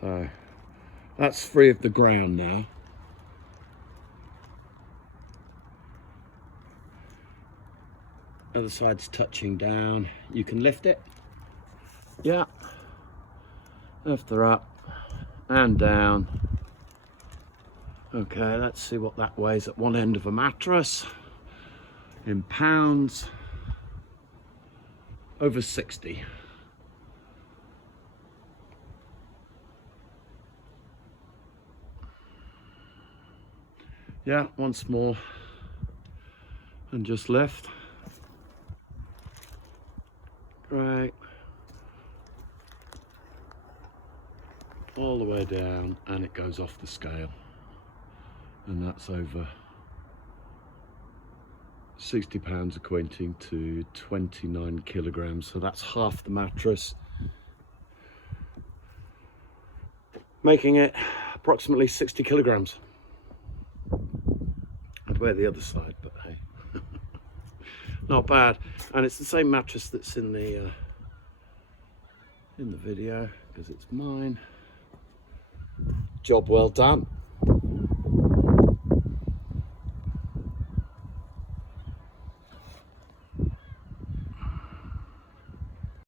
So that's free of the ground now. Other side's touching down. You can lift it. Yeah. Lift her up and down. Okay, let's see what that weighs at one end of a mattress. In pounds, over 60. Yeah, once more. And just lift. Right. All the way down, and it goes off the scale. And that's over 60 pounds, equating to 29 kilograms. So that's half the mattress, making it approximately 60 kilograms. I'd wear the other side, but hey, not bad. And it's the same mattress that's in the video, because it's mine. Job well done.